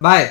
বাই।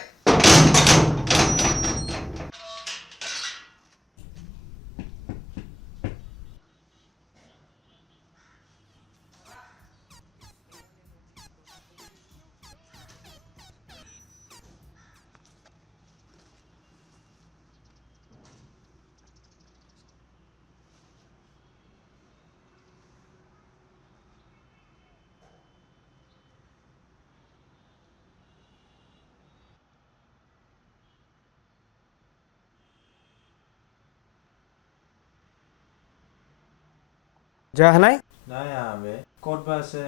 জয় অহা নাই? নাই আবে ক'ত বা আছে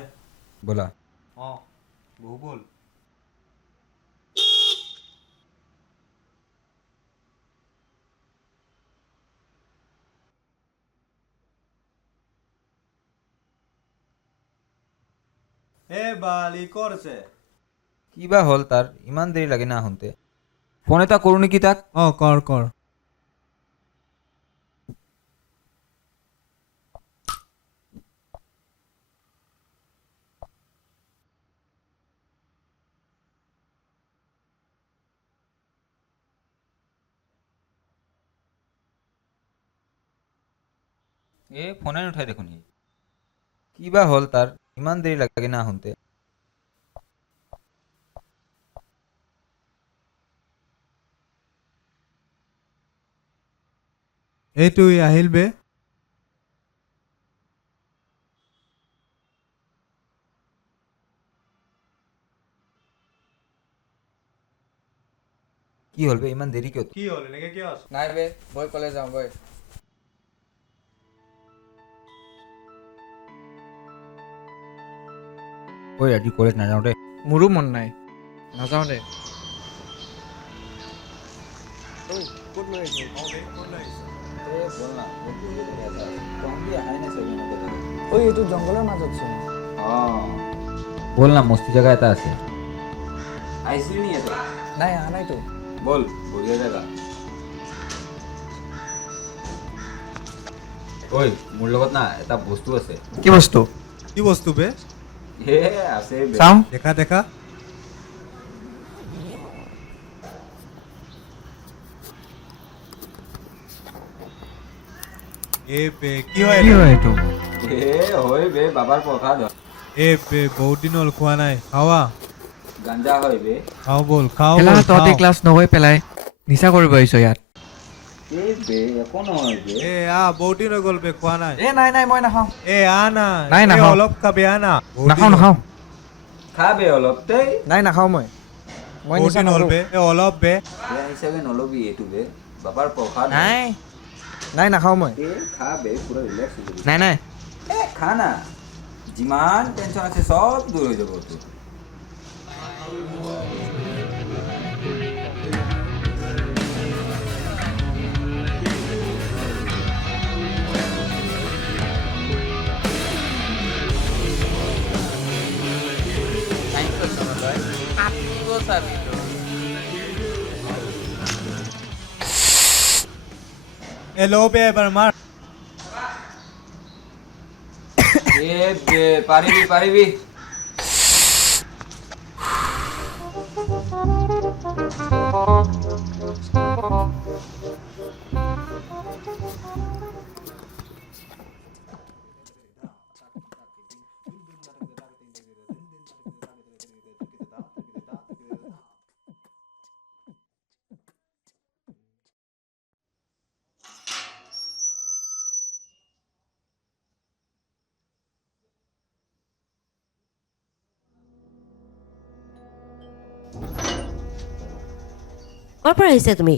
ব'লা। অঁ বহু ব'ল বালি ক'ত আছে কিবা হ'ল তাৰ, ইমান দেৰি লাগে না আহোঁতে। ফোন এটা কৰোঁ নেকি তাক? অঁ কৰ ফোনে নুঠাই দেখোন সি। কিবা হ'ল তাৰ, ইমান দেৰি লাগে না আহোঁতে। এইটো আহিল বে কি হ'ল বে, ইমান দেৰি কিয়? কি হ'ল এনেকে কিয় আছ নাই বে, বই কলেজ যাওঁ বই। ঐ আজি কলেজ নাযাওঁ দে। মোৰো মন নাই, নাযাওঁ দে। ঐ ক'ত লৈ আহিছ? অঁ বে ক'ত লৈ আহিছ বল না, তহঁতি আহাই নাই চাগে এনেকে জানো। ঐ এইটো জংঘলৰ মাজত চোন। বল না, মস্তি জেগা এটা আছে। আহিছিলি নি এটা? নাই অহা নাইতো। বল, বঢ়িয়া জেগা। ঐ মোৰ লগত না এটা বস্তু আছে। কি বস্তু? কি বস্তু বে হে আছে বে। চাওঁ। দেখা বে কি হয় এইটো? হয় বে, বাবাৰ প্ৰসাদ হয়। বে বহুত দিন হ'ল খোৱা নাই খাৱা গাঞ্জা হয় বে। খাওঁ ব'ল খাওঁ খেলা ব'ল তহঁতে খাওঁ ক্লাছ নগৈ পেলাই নিচা কৰিব আহিছ ইয়াত। বে একো নহয় বে। বহুত দিন হৈ গ'ল বে খোৱা নাই নাই মই নাখাওঁ। আ না নাই নাখাওঁ। অলপ খাবি আ না বহুত দিন নাখাওঁ হ'ল। নাখাওঁ। খা বে অলপ তেই। নাই নাখাওঁ মই বহুত নিচা দিন হ'ল নকৰোঁ। বে অলপ বে বেয়া হিচাপে নলবি এইটো বে, বাবাৰ প্ৰসাদ হয়। নাই নাই নাখাওঁ মই। খা বে, পুৰা ৰিলেক্স হৈ যাবি। নাই খা না, যিমান টেনচন আছে চব দূৰ হৈ যাব তোৰ। ল বে এবাৰ মাৰ বে পাৰিবি। ক'ৰ পৰা আহিছা তুমি?